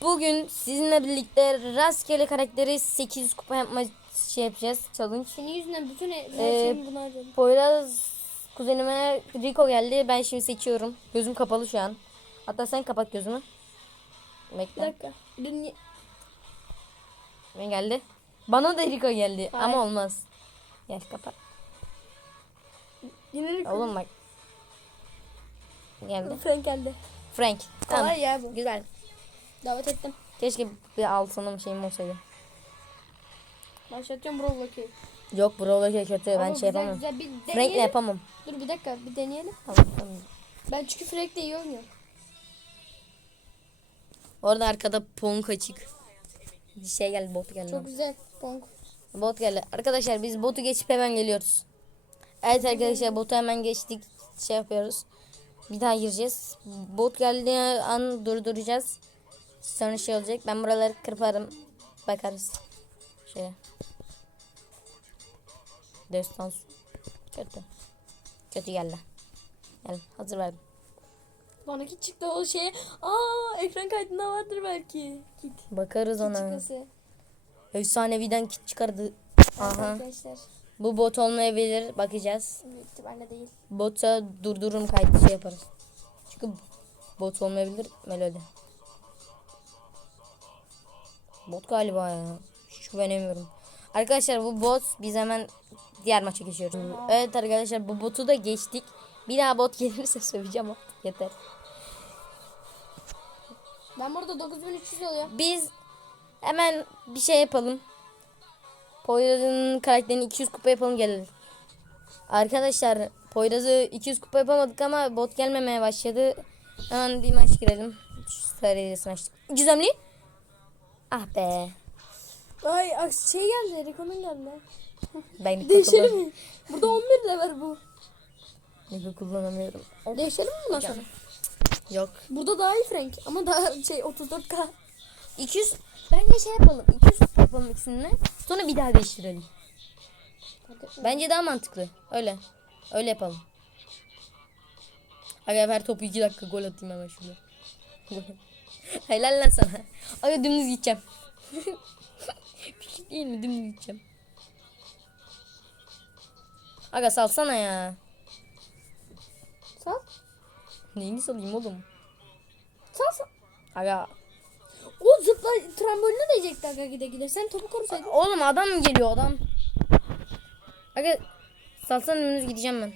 Bugün sizinle birlikte rastgele karakteri 800 kupa yapma şey yapacağız. Challenge. Senin yüzünden bütün her Ee, buna harcadım. Poyraz kuzenime Rico geldi. Ben şimdi seçiyorum. Gözüm kapalı şu an. Hatta sen kapat gözünü. Bir Bekle. dakika. Dünya... Ne geldi? Bana da Rico geldi Hayır. ama olmaz. Gel kapat. Yine de Oğlum bak. Geldi. Frank geldi. Frank. Tamam. Kolay ya bu. Güzel. Davet ettim. Keşke bir altınım şeyim olsaydı. Başlatıyorum bro bakayım. Yok buralar kötü. Ben Ama şey güzel yapamam. güzel bir Frank'le deneyelim. yapamam. Dur bir dakika bir deneyelim. Tamam, tamam. Ben çünkü Frank'le iyi oynuyorum. Orada arkada Pong açık. Bir şey geldi bot geldi. Çok güzel. Bonk. Bot geldi. Arkadaşlar biz botu geçip hemen geliyoruz. Evet arkadaşlar botu hemen geçtik. Şey yapıyoruz. Bir daha gireceğiz. Bot geldiği an durduracağız. Sonra şey olacak. Ben buraları kırparım. Bakarız. Şöyle. Destans. Kötü. Kötü geldi. Yani hazır verdim. Bana çıktı o şey. Aa ekran kaydında vardır belki. Kit. Bakarız Kit ona. çıkması. Efsaneviden kit çıkardı. Aha. arkadaşlar. Bu bot olmayabilir. Bakacağız. Büyük ihtimalle değil. Bota durdururum kaydı şey yaparız. Çünkü bot olmayabilir melodi. Bot galiba ya. Hiç güvenemiyorum. Arkadaşlar bu bot biz hemen diğer maça geçiyoruz. Evet arkadaşlar bu botu da geçtik. Bir daha bot gelirse söveceğim artık yeter. Ben burada 9300 oluyor. Biz hemen bir şey yapalım. Poyraz'ın karakterini 200 kupa yapalım gelelim. Arkadaşlar Poyraz'ı 200 kupa yapamadık ama bot gelmemeye başladı. Hemen bir maç girelim. Sarıyasını açtık. Gizemli. Ah be. Ay aks- şey geldi. Rekonun geldi. Ben Değişelim mi? Burada 11 level bu. Niko kullanamıyorum. Değişelim mi bundan sonra? Yok. Burada daha iyi Frank ama daha şey 34k. 200 bence şey yapalım. 200 kupa yapalım ikisini. Sonra bir daha değiştirelim. Bence daha mantıklı. Öyle. Öyle yapalım. Aga ver topu 2 dakika gol atayım hemen şurada. Helal lan sana. Aga dümdüz gideceğim. Fikir değil mi? Dümdüz gideceğim. Aga salsana ya. Sal. Neyini salayım oğlum? Sal sal. Aga. O zıpla tramboline değecekti aga gide gide. Sen topu korusaydın. Oğlum adam mı geliyor adam? Aga salsana dümdüz gideceğim ben.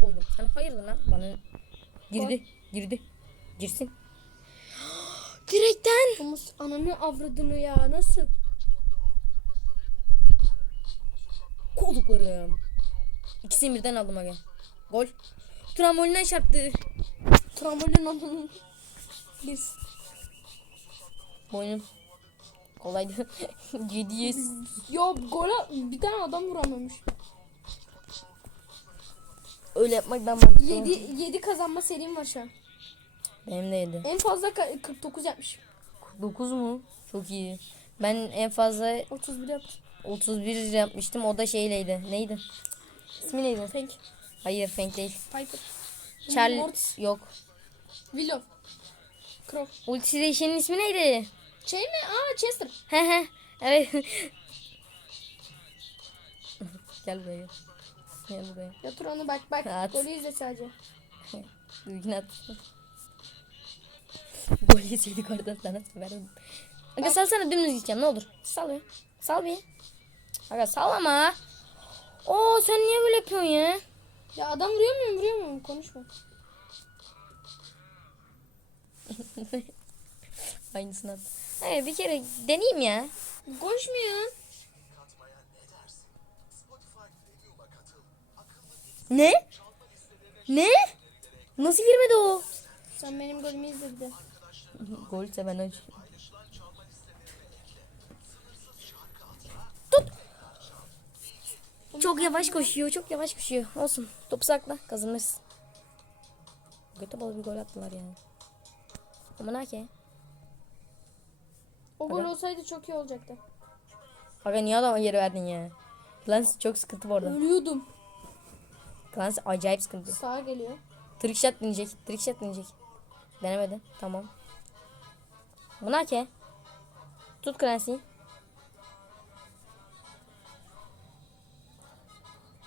Koydum. Sen hayırdır lan bana. Girdi. Girdi. Girsin. Direkten. Thomas ananı avradını ya nasıl? Kolduklarım. İkisini birden aldım aga. Gol. Tramolinden çarptı. Trambolin ananın. Biz. Boynum. Kolaydı. 700. Ya gole bir tane adam vuramamış. Öyle yapmak mantıklı. 7 7 kazanma serim var şu an. Benim de 7. En fazla ka- 49 yapmış. 9 mu? Çok iyi. Ben en fazla 31 yaptı. 31 yapmıştım. O da şeyleydi. Neydi? İsmi neydi? Frank. Hayır Frank değil. Piper. Charlie Mortis. yok. Willow. Crow. Ultidation'ın ismi neydi? Şey mi? Aa Chester. He he. Evet. Gel buraya. Gel buraya. Yatır onu bak bak. At. Golü izle sadece. Düzgün at. Gol yeseydik orada sana severdim. Aga salsana dümdüz gideceğim ne olur. Sal ya. Sal bir. Aga sal ama. Oo sen niye böyle yapıyorsun ya? Ya adam vuruyor muyum vuruyor muyum? Konuşma. Aynısını at. Hayır bir kere deneyeyim ya. Konuşmuyor. Ne? Ne? Nasıl girmedi o? Sen benim golümü izle bir de. Gol ben aç. Tut. Çok yavaş koşuyor, çok yavaş koşuyor. Olsun. Topu sakla, kazanırız. Göte balı bir gol attılar yani. Ama ne ki? O gol olsaydı çok iyi olacaktı. Aga niye adama geri verdin ya? Clans çok sıkıntı bu arada. Ölüyordum. Clans acayip sıkıntı. Sağa geliyor. Trick shot deneyecek, trick shot deneyecek. Denemedi. Tamam. Buna ki. Tut Clancy.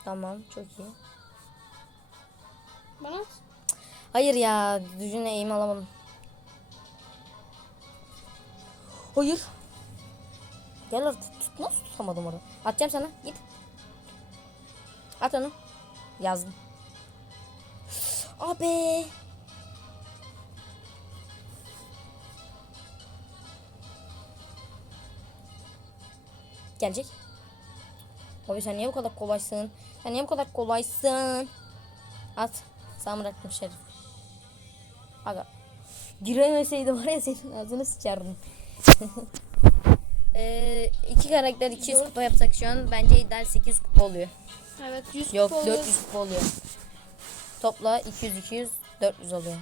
Tamam çok iyi. Bana. Hayır ya düzgün eğim alamadım. Hayır. Gel artık tut nasıl tutamadım onu. Atacağım sana git. At onu. Yazdım. Abi. Gelecek. Abi sen niye bu kadar kolaysın? Sen niye bu kadar kolaysın? At. Sağ bıraktım şerif. Aga. Giremeseydi var ya senin ağzını sıçardım. ee, iki karakter 200 kupa yapsak şu an bence ideal 800 kupa oluyor. Evet 100 Yok kupa oluyor. 400 kupa oluyor. Topla 200 200 400 oluyor.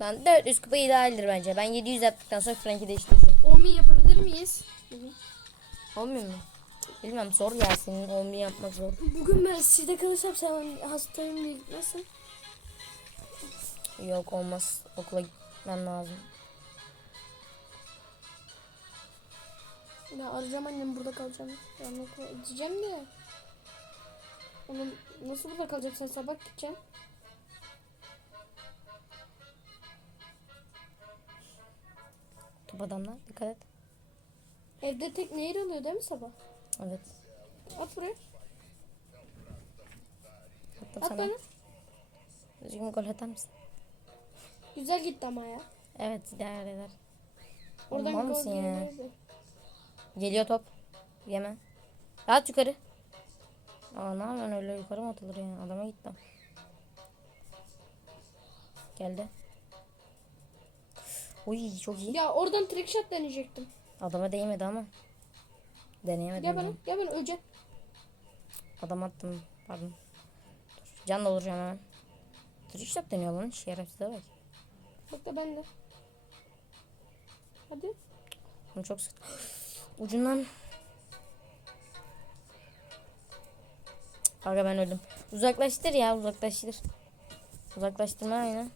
Ben 400 kupa idealdir bence. Ben 700 yaptıktan sonra Frank'i değiştireceğim. Omi yapabilir miyiz? Olmuyor mu? Bilmem zor ya senin olmayı yapmak zor. Bugün ben sizde kalırsam sen hastayım diye gitmezsin. Yok olmaz. Okula gitmem lazım. Ya arayacağım annem burada kalacağım. Ben okula gideceğim de. Oğlum nasıl burada kalacak sen sabah gideceksin. Top adamlar dikkat et. Evde tek nehir alıyor değil mi sabah? Evet. At buraya. Attım At sana. bana. Düzgün gol atar mısın? Güzel gitti ama ya. Evet idare eder. Oradan Mal gol mısın ya? gelebilirdi. Geliyor top. Yeme. At yukarı. Aa ne yapıyorsun öyle yukarı mı atılır ya? Adama gittim. Geldi. Uy çok iyi. Ya oradan trick shot deneyecektim. Adama değmedi ama. Deneyemedim. Gel bana, ya. gel bana öleceğim. Adam attım. Pardon. Dur. Can dolduracağım hemen. Trick shot deniyor lan. Şerefsize bak. Bak da ben de. Hadi. Bunu çok sık. Ucundan. Aga ben öldüm. Uzaklaştır ya uzaklaştır. Uzaklaştırma aynen.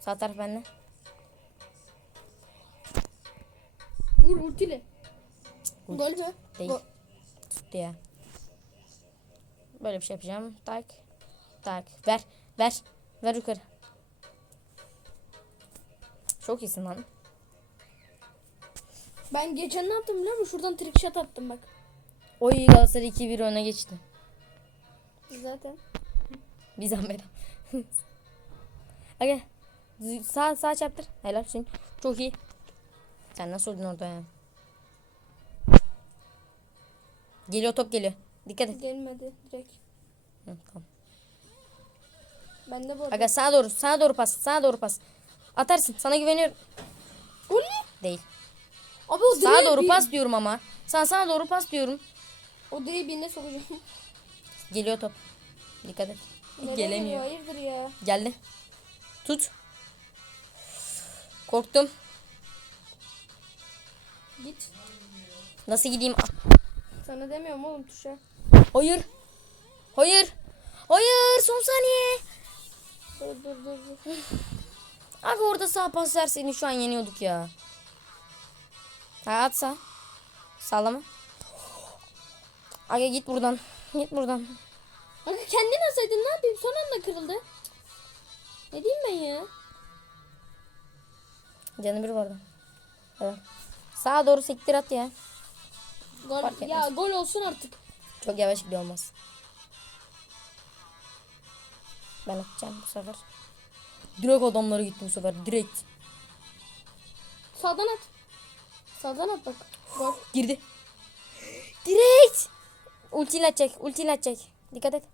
Sağ taraf bende. Vur ultiyle. Ult. Gol mü? Değil. Gol. Tuttu ya. Böyle bir şey yapacağım. Tak. Tak. Ver. Ver. Ver yukarı. Çok iyisin lan. Ben geçen ne yaptım biliyor musun? Şuradan trick shot attım bak. Oy Galatasaray 2-1 öne geçti. Zaten. Bir zahmet. Aga. Sağ sağ çarptır. Helal olsun. Çok iyi. Sen nasıl oldun orada ya? Geliyor top geliyor. Dikkat et. Gelmedi direkt. Hı, tamam. Ben de bu arada. Aga sağa doğru, sağa doğru pas, sağa doğru pas. Atarsın. Sana güveniyorum. Gol mü? Değil. Abi o Sağa direği doğru bir- pas diyorum ama. Sana sağa doğru pas diyorum. O direği birine sokacağım. Geliyor top. Dikkat et. Nereye Gelemiyor. geliyor? Hayırdır ya. Geldi. Tut. Korktum. Git. Nasıl gideyim? Sana demiyorum oğlum tuşa. Hayır. Hayır. Hayır. Son saniye. Dur dur dur. dur. Abi orada sağ pas verseydim şu an yeniyorduk ya. Ha at sağ. Sağlama. Aga git buradan. Git buradan. Kanka kendin atsaydın ne yapayım? Son anda kırıldı. Ne diyeyim ben ya? Canı bir vardı. Evet. Sağa doğru sektir at ya. Gol, Fark etmez. ya gol olsun artık. Çok yavaş gidiyor olmaz. Ben atacağım bu sefer. Direkt adamlara gittim bu sefer. Direkt. Sağdan at. Sağdan at bak. Gol. Girdi. Direkt. Ultiyle atacak. Ultiyle atacak. Dikkat et.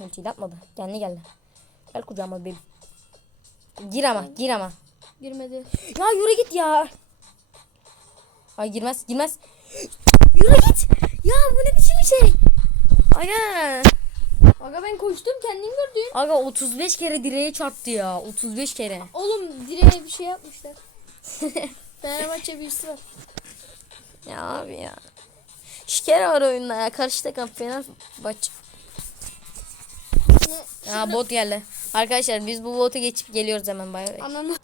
Ultiyle atmadı. Kendi geldi. Gel kucağıma bebeğim. Gir ama. Gir ama. Girmedi. Ya yürü git ya. Ay girmez. Girmez. Yürü git. Ya bu ne biçim bir şey. Aga. Aga ben koştum kendin gördün. Aga 35 kere direğe çarptı ya. 35 kere. Oğlum direğe bir şey yapmışlar. Fenerbahçe birisi var. Ya abi ya. Şikere var oyunda ya. Karşı takım Fenerbahçe. Ne? Ya bot geldi. Arkadaşlar biz bu botu geçip geliyoruz hemen bay bay. Ananı.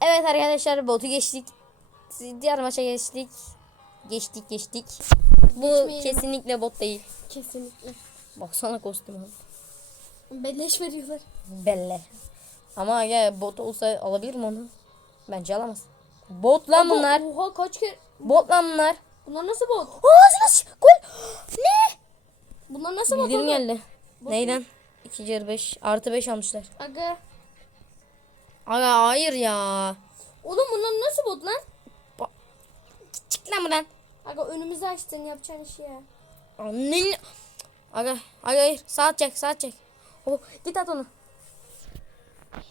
Evet arkadaşlar botu geçtik. Diğer maça geçtik. Geçtik geçtik. Bu Geçmeyelim. kesinlikle bot değil. Kesinlikle. Baksana kostümü. Beleş veriyorlar. Belle. Ama ya bot olsa alabilir mi onu? Bence alamaz. Bot lan bunlar. Oha kaç kere. Bot lan bunlar. Bunlar nasıl bot? Aa nasıl? Gol. Ne? Bunlar nasıl bot Bildirim oğlum? geldi. Neyden? 2 yarı 5. Artı 5 almışlar. Aga. Aga hayır ya. Oğlum bunlar nasıl bot lan? Çık lan buradan. Aga önümüzü açtın yapacağın işi ya. Annen. Aga, aga hayır. Sağ atacak, sağ atacak. Oh, git at onu.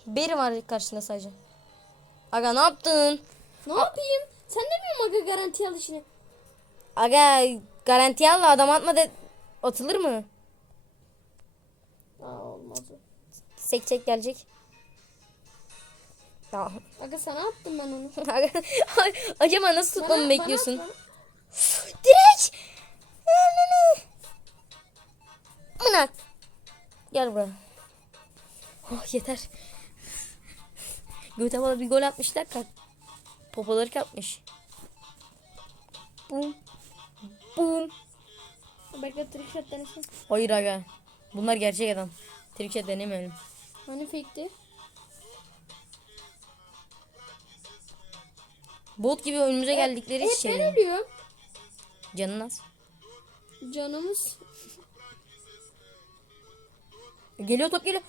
Beri var karşında sadece. Aga ne yaptın? Ne yapayım? Sen ne bileyim aga garanti al işini. Aga garanti al da adam atma de atılır mı? Aa olmaz. Sekecek gelecek. Ya. Aga sana attım ben onu. Acaba nasıl tutmamı Bana- bekliyorsun? bana Direkt. Mınak. Gel buraya. Oh yeter. Göte bana bir gol atmışlar kalk. Popoları kalkmış. Bum. Bum. Bekle trickshot denesin. Hayır aga. Bunlar gerçek adam. Trickshot denemeyelim. Hani fake'ti? Bot gibi önümüze geldikleri Hep şey. ben ölüyorum. Canın az. Canımız. Geliyor top geliyor.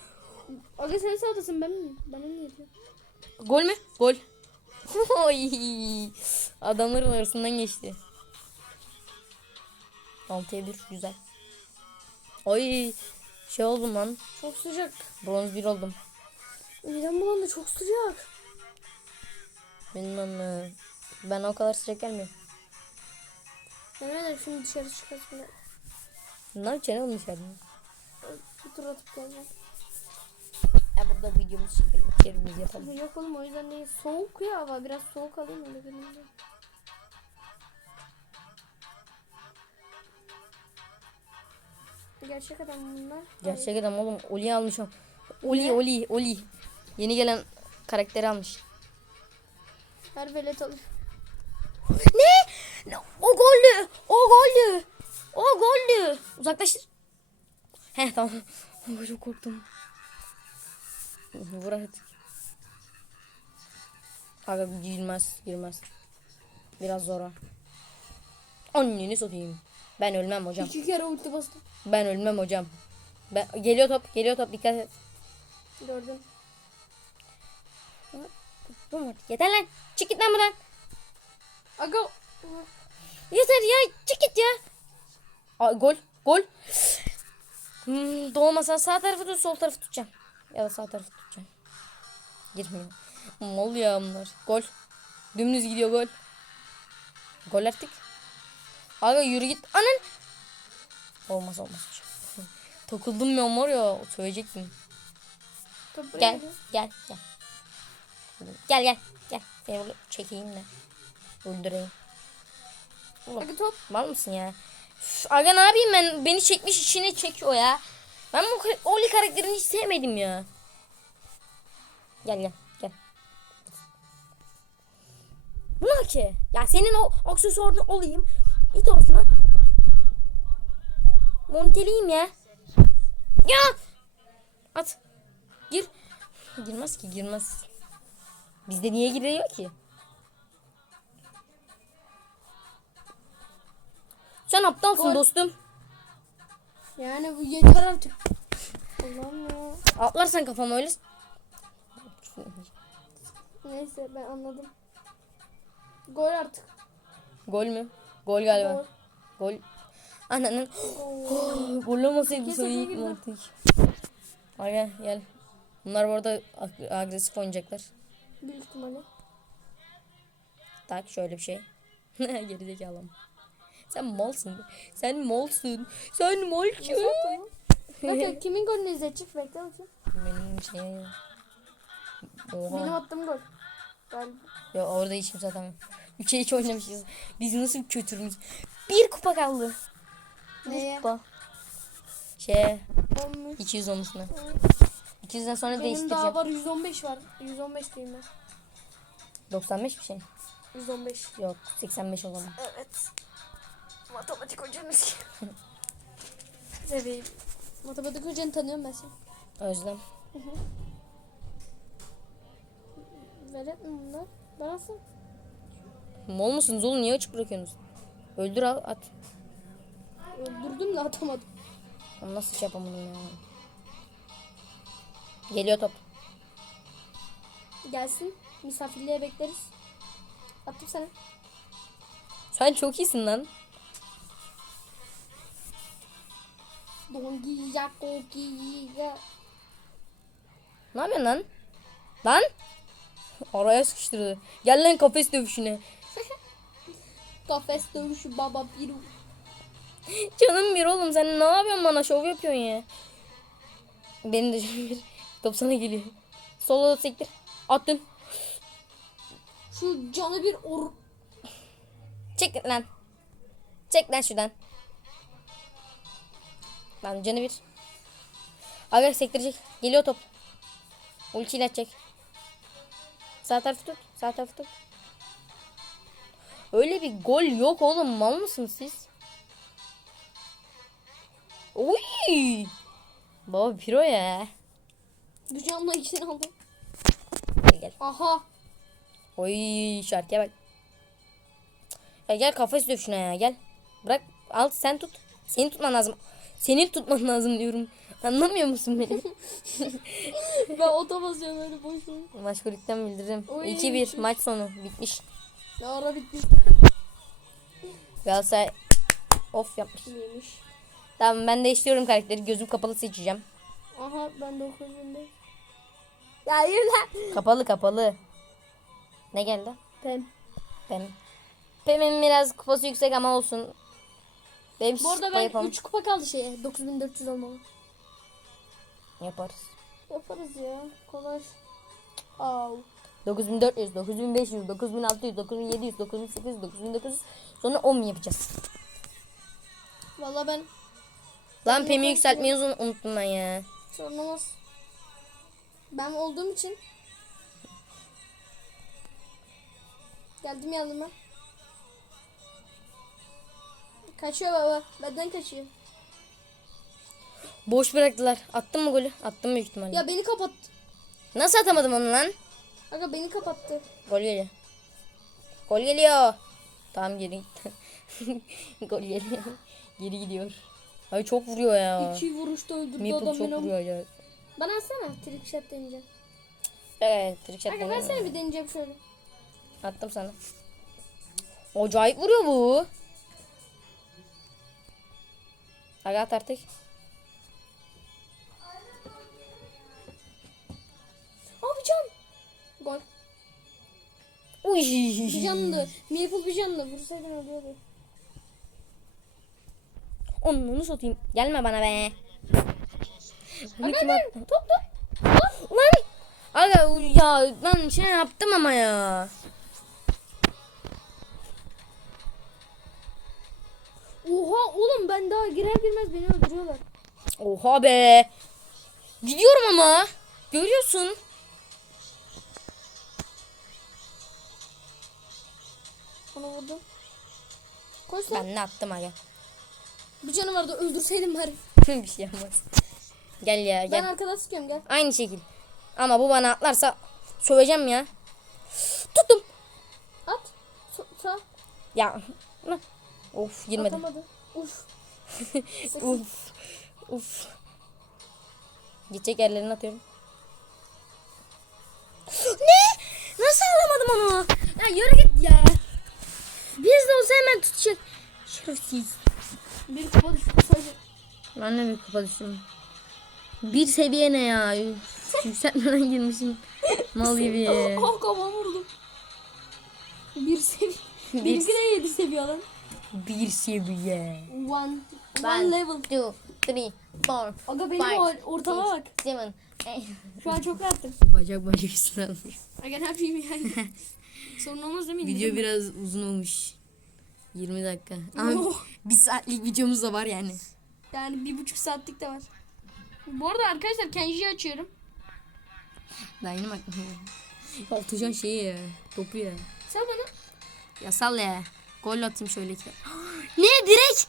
Aga sen sağdasın ben mi? Bana ne yapıyor? Gol mü? Gol. Oy. Adamların arasından geçti. 6'ya 1 güzel. Oy. Şey oldum lan. Çok sıcak. Bronz 1 oldum. Midem bulandı çok sıcak. Bilmem ne. Ben o kadar sıcak gelmiyor. Yemin ederim şimdi dışarı çıkarsın. Ne yapacaksın oğlum dışarıda? Bir tur atıp geleceğim. Ya burada videomuz çekelim. Yerimiz yapalım. Yok oğlum o yüzden değil. Soğuk ya hava. Biraz soğuk alayım öyle benim de. Gerçek adam bunlar. Gerçek adam oğlum. Oli almış o. Oli Oli Oli. Yeni gelen karakteri almış. Her velet alır. Ne? O gollü. O gollü. O gollü. Uzaklaştır. He tamam. Ay, çok korktum. Vur artık. Aga girmez girmez. Biraz zor o. Anneni satayım. Ben ölmem hocam. İki kere ulti bastım. Ben ölmem hocam. Ben, geliyor top, geliyor top. Dikkat et. Gördüm. Dur, Yeter lan. Çık git lan buradan. Aga. Yeter ya. Çık git ya. Aa, gol. Gol. Hmm, doğmasan sağ tarafı tut, sol tarafı tutacağım. Ya da sağ tarafı tutacağım. Girmiyor. Mal ya bunlar. Gol. Dümdüz gidiyor gol. Gol artık. Aga yürü git. Anan. Olmaz olmaz. Takıldım ben var ya. Söyleyecektim. Gel geliyor. gel gel. Gel gel gel. Seni burada çekeyim de. Öldüreyim. Aga top. Mal mısın ya? Üf, aga ne yapayım ben? Beni çekmiş işini çekiyor ya. Ben bu Oli karakterini hiç sevmedim ya. Gel gel gel. Bu ne ki? Ya senin o aksesuarını olayım. Bir tarafına. Monteleyim ya. Ya. At. Gir. Girmez ki girmez. Bizde niye giriyor ki? Sen aptalsın Gol. dostum. Yani bu yeter artık. Allah'ım ya. Atlarsan kafama öyle. Neyse ben anladım. Gol artık. Gol mü? Gol galiba. Gol. Gol. Ananın. Gol. Gol olmasaydı mantık. Ay gel gel. Bunlar bu arada ag- agresif oynayacaklar. Büyük ihtimalle. Tak şöyle bir şey. Gerizekalı ama. Sen malsın. Sen malsın. Sen malsın. Bakın kimin golünü izleyecek? Bekle bakayım. Benim şey. Benim Oha. attığım gol. Galiba. Ya orada kimse atamıyor. 3'e 2 oynamışız. Biz nasıl kötürümüz. Bir kupa kaldı. Bir Neye? kupa. Şey Olmuş. 200 olmasına. 8'den sonra Benim değiştireceğim. daha var 115 var. 115 diyeyim ben. 95 bir şey. 115. Yok 85 o zaman. Evet. Matematik hocamız. Seveyim. Matematik hocanı tanıyorum ben seni. Özlem. Velet mi bunlar? Nasıl? Mol musunuz oğlum niye açık bırakıyorsunuz? Öldür al at. Öldürdüm de atamadım. Onu nasıl şey yapamadım ya. Geliyor top. Gelsin. Misafirliğe bekleriz. Attım sana. Sen çok iyisin lan. Dongi yakogi ya. Ne yapıyorsun lan? Lan? Araya sıkıştırdı. Gel lan kafes dövüşüne. Kafes dövüşü baba biru. Canım bir oğlum sen ne yapıyorsun bana şov yapıyorsun ya. Benim de canım bir. Top sana geliyor. Sola da sektir. Attın. Şu canı bir or... Çek lan. Çek lan şuradan. Lan canı bir. Aga sektirecek. Geliyor top. Ultiyle atacak. Sağ tarafı tut. Sağ tarafı tut. Öyle bir gol yok oğlum. Mal mısınız siz? Oy! Baba piro ya. Bir canla ikisini aldım. Gel gel. Aha. Oy şarkıya bak. Ya gel kafes dövüşüne ya gel. Bırak al sen tut. Seni tutman lazım. Senin tutman lazım diyorum. Anlamıyor musun beni? ben ota basıyorum öyle boş ver. Maç kulüpten bildiririm. Oy. 2-1 maç sonu bitmiş. Ne ara bitmiş. Galatasaray of yapmış. Neymiş? Tamam ben değiştiriyorum karakteri. Gözüm kapalı seçeceğim. Aha ben de okuyayım de. Ya yürü lan. Kapalı kapalı. Ne geldi? Pem. Pem. Pem'in biraz kupası yüksek ama olsun. Benim Bu arada ben yapalım. 3 kupa kaldı şeye. 9400 olmalı. Yaparız. Yaparız ya. Kolay. Au. 9400, 9500, 9600, 9700, 9800, 9900 sonra 10 yapacağız. Valla ben Lan Pem'i yükseltmeyi unuttum ben ya. sorun olmaz. Ben olduğum için geldim yanıma. Kaçıyor baba. Benden kaçıyor. Boş bıraktılar. Attın mı golü? Attım büyük ihtimalle. Ya beni kapattı. Nasıl atamadım onu lan? Aga beni kapattı. Gol geliyor. Gol geliyor. Tamam geri gitti. Gol geliyor. Geri gidiyor. Ay çok vuruyor ya. İki vuruşta öldürdü Maple adam çok beni. vuruyor ya. Bana atsana. Trick shot deneyeceğim. Evet, trick shot Aga deniyorum. versene bir deneyeceğim şöyle. Attım sana. Acayip vuruyor bu. Aga at artık. Abi can. Gol. Uy. Bir canlı. Maple bir canlı. Vursaydın oluyordu. Onu satayım. Gelme bana be. Aga top top. Lan. Aga ya ben şey yaptım ama ya. Oha oğlum ben daha girer girmez beni öldürüyorlar. Oha be. Gidiyorum ama. Görüyorsun. Bana vurdu. Koş lan. Ben ne attım aga. Bir canı vardı öldürseydim bari. bir şey yapmaz. Gel ya Ben gel. arkadan sıkıyorum gel. Aynı şekil. Ama bu bana atlarsa söveceğim ya. Tuttum. At. Sağ. Ya. Of girmedi. Atamadı. Uf. Uf. Uf. Gidecek yerlerini atıyorum. ne? Nasıl alamadım onu? Ya yürü git ya. Biz de olsa hemen tutacak. Şerefsiz. Bir kupa düştü sadece. Ben de bir kupa düştüm. Bir seviye ne ya? Yükseltmeden girmişim. Mal gibi. Ah kafam vurdum. Bir seviye. Bir- de yedi seviye lan. Bir seviye. One. One level. Two, three, four, Aga benim five, or- ortama bak. seven. Şu an çok rahatım. Bacak bacak üstüne almış. Aga ne yapayım yani. Sorun olmaz değil mi? Video biraz uzun olmuş. 20 dakika. Ama Oh. bir saatlik videomuz da var yani. Yani bir buçuk saatlik de var. Bu arada arkadaşlar Kenji'yi açıyorum. Daha yeni bak. atacaksın şeyi ya. Topu ya. Sen bana. Ya sal ya. Gol atayım şöyle iki. ne direkt?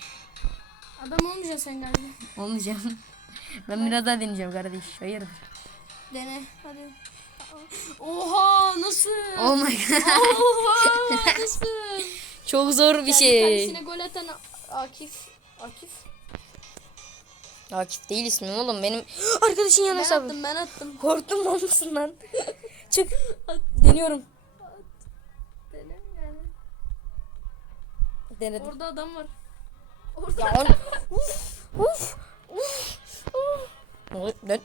Adam olmayacaksın sen galiba. Olmayacağım. Ben biraz daha deneyeceğim kardeş. Hayırdır? Dene hadi. Oha nasıl? Oh my god. Oha nasıl? Çok zor bir Kendi şey. kalesine gol atan Akif. Akif. Akif değil ismim oğlum benim. Arkadaşın yan Ben hesabı. attım ben attım. Korktum mısın lan? Çık. Deniyorum. Dene yani. Denedim. Orada adam var. Orada Ya on... uf, uf, uf, uf. Dön.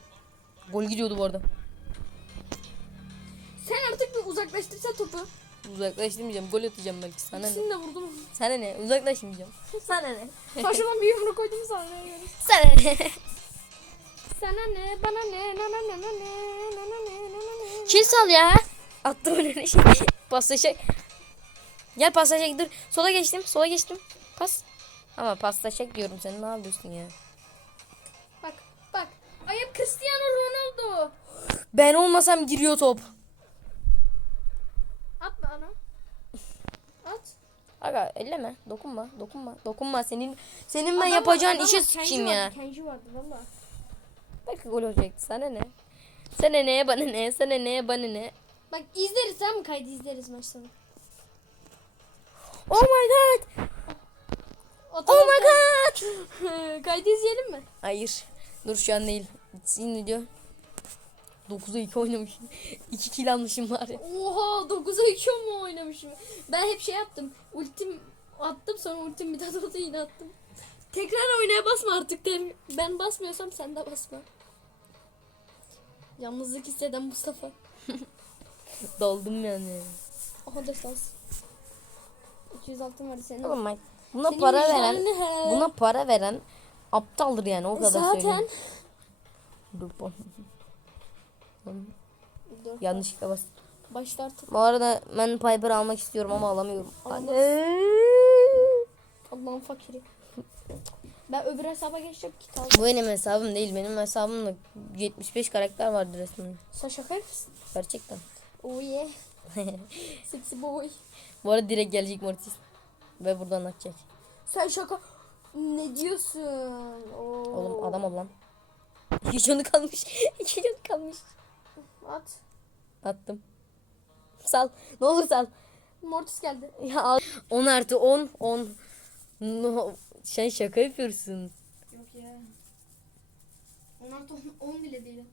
Gol gidiyordu bu arada. Sen artık bir uzaklaştırsa topu. Uzaklaştırmayacağım. Gol atacağım belki. Sana ne? İkisini de vurdum. Sana ne? Uzaklaşmayacağım. Sana ne? Taşıman bir yumruk koydum sana. Sana ne? Sana ne, bana ne, nana ne, nana ne, nana ne, nana ne. Kill sal ya. Attım önüne şey. Paslaşak. Gel paslaşak dur. Sola geçtim. Sola geçtim. Pas. Ama paslaşak diyorum sen ne yapıyorsun ya? Bak, bak. Ayıp Cristiano Ronaldo. Ben olmasam giriyor top. At bana. At. Aga elleme. Dokunma. Dokunma. Dokunma. Senin senin ben Adam- yapacağın adam- işi vardı, ya. Kenji vardı valla. Belki gol olacaktı. Sana ne? Sana neye bana ne? Sana neye bana ne? Bak izleriz tamam mı? Kaydı izleriz maçları. Oh my god. At, Oh my god. Kaydı izleyelim mi? Hayır. Dur şu an değil. Sin video. 9'a 2 oynamışım. 2 kill almışım var ya. Oha 9'a 2 mu oynamışım? Ben hep şey yaptım. Ultim attım sonra ultim bir daha doldu yine attım. Tekrar oynaya basma artık derim. Ben basmıyorsam sen de basma. Yalnızlık hisseden Mustafa. Daldım yani. Aha da şans. 200 altın var senin. Oğlum bak buna Senin para veren he. buna para veren aptaldır yani o kadar Zaten. söyleyeyim. Dur bu. Dur. Yanlışlıkla bastım. Başla artık. Bu arada ben Piper almak istiyorum ama alamıyorum. Alamazsın. Allah'ın fakiri. Ben öbür hesaba geçeceğim aldım. Bu benim hesabım değil. Benim hesabımda 75 karakter vardı resmen. Sen şaka yapıyorsun. Gerçekten. Oh yeah. Sexy boy. Bu arada direkt gelecek Mortis. Ve buradan atacak. Sen şaka... Ne diyorsun? Oo. Oğlum adam lan. İki canı kalmış. İki canı kalmış. At. Attım. Sal. Ne olur sal. Mortis geldi. Ya al. 10 artı 10. 10. No. Sen şaka yapıyorsun. Yok ya. 10 artı 10, 10 bile değil.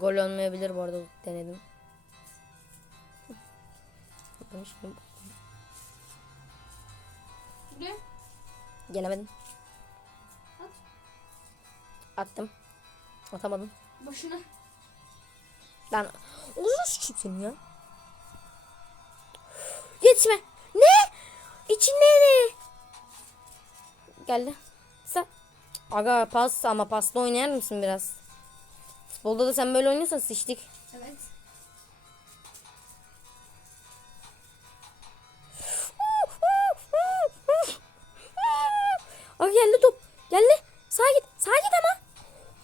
Gol olmayabilir bu arada denedim. Gelemedim. At. Attım. Atamadım. Başına. Ben uzun sıçayım seni ya. Yetişme. Ne? İçindeydi. Geldi. Sen. Aga pas ama pasla oynar mısın biraz? Futbolda da sen böyle oynuyorsan sıçtık. Evet.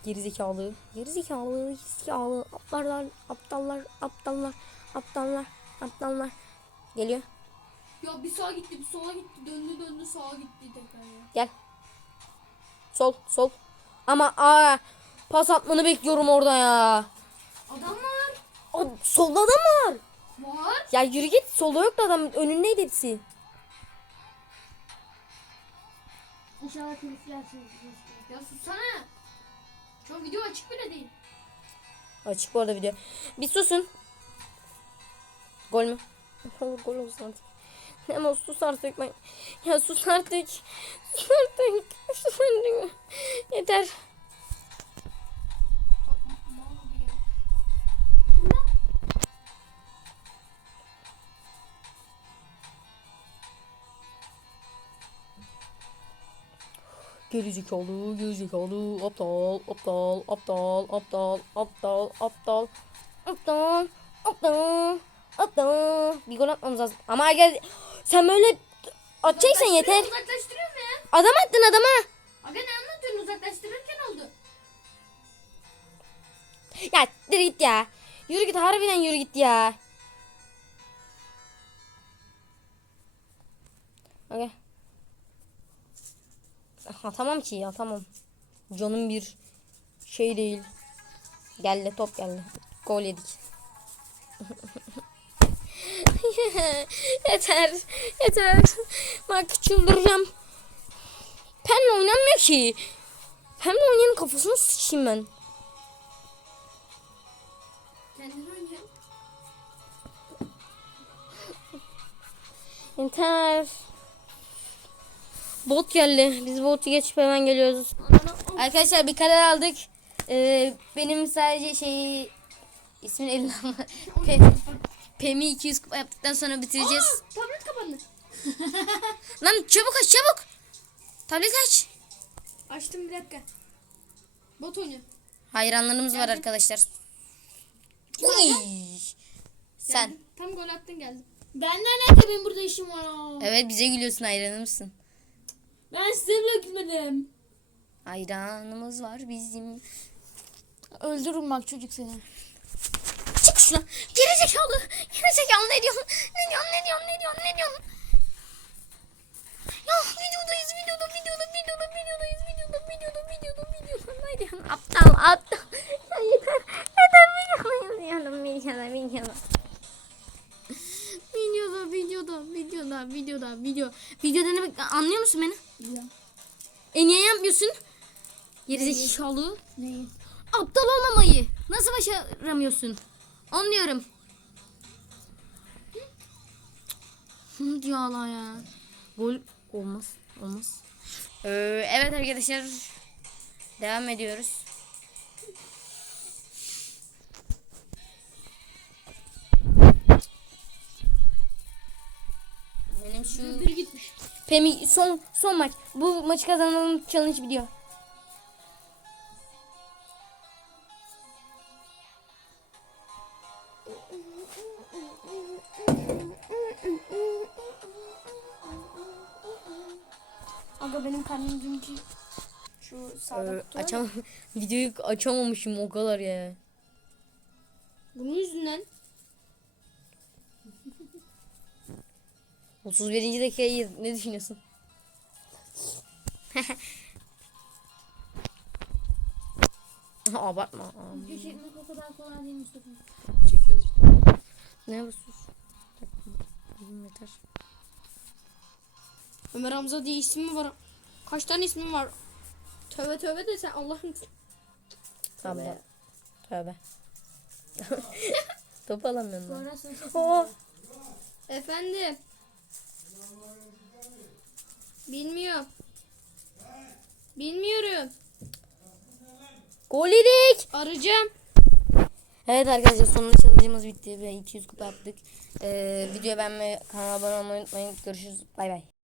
Gerizekalı. Gerizekalı. Gerizekalı. Aptallar. Aptallar. Aptallar. Aptallar. Aptallar. Geliyor. Ya bir sağa gitti bir sola gitti döndü döndü sağa gitti tekrar ya. Gel. Sol. Sol. Ama aa, pas atmanı bekliyorum orada ya. Adam var. O, solda adam mı var? Var. Ya yürü git. Solda yoktu adam. Önündeydi hepsi. İnşallah gelsin. Ya sussana. Şu video açık bile değil. Açık bu arada video. Bir susun. Gol mü? Gol olsun artık. Ama sus artık ben. Ya sus artık. Sus artık. Sus artık. Yeter. Gerizekalı, gerizekalı, aptal, aptal, aptal, aptal, aptal, aptal, aptal, aptal, aptal. Bir gol atmamız lazım. Ama gel, sen böyle atacaksan yeter. Uzaklaştırıyor mu ya? Adam attın adama. Aga ne uzaklaştırırken oldu. Ya siktir git ya. Yürü git harbiden yürü git ya. Okay. Atamam ki ya tamam. Canım bir şey değil. Geldi top geldi. Gol yedik. yeter. Yeter. Bak çıldıracağım. Penle oynanmıyor ki. Penle oynayanın kafasını sıçayım ben. Yeter. Bot geldi. Biz botu geçip hemen geliyoruz. Arkadaşlar bir karar aldık. Ee, benim sadece şey ismin eline Pe- Pemi 200 kupa yaptıktan sonra bitireceğiz. Aa, tablet kapandı. Lan çabuk aç çabuk. Tablet aç. Açtım bir dakika. Bot oynuyor. Hayranlarımız var arkadaşlar. Uy. Sen. Geldim. Tam gol attın geldim. Ben nerede benim burada işim var. Evet bize gülüyorsun hayranımızsın. Ben size bile gülmedim. Hayranımız var bizim. Öldürürüm bak çocuk seni. Çık şuna. Geri zekalı. Geri zekalı ne diyorsun? Ne diyorsun? Ne diyorsun? Ne diyorsun? Ne diyorsun? Ya videodayız videoda videoda videoda videodayız videoda videoda videoda videoda ne diyorsun? Aptal aptal. Ya yeter. Yeter videodayız videoda videoda videoda. Videoda videoda videoda videoda video. Video ne demek anlıyor musun beni? Biliyorum. E niye yapmıyorsun? Geri zekalı. Neyi? Aptal olmamayı nasıl başaramıyorsun? Onu diyorum. Hı diyor Allah ya. Gol olmaz. Olmaz. Ee, evet arkadaşlar. Devam ediyoruz. Benim şu gitmiş. Pemi son son maç. Bu maçı kazanalım challenge video. Aga benim karnım dünkü şu Ee, sağda var. açam videoyu açamamışım o kadar ya. Bunun yüzünden 31. dakikayı ne düşünüyorsun? Abartma. video çekmek o kadar kolay değil Mustafa. Çekiyoruz işte. Ne basıyorsun? Bizim yeter. Ömer Hamza diye ismi var. Kaç tane ismi var? Tövbe tövbe de sen Allah'ın Tamam. Tövbe. Top alamıyorum ben. Oo. Efendim. Bilmiyorum. Bilmiyorum. Gol yedik. Arayacağım. Evet arkadaşlar sonunda challenge'ımız bitti ve 200 kupa yaptık. Ee, videoyu beğenmeyi, kanala abone olmayı unutmayın. Görüşürüz. Bay bay.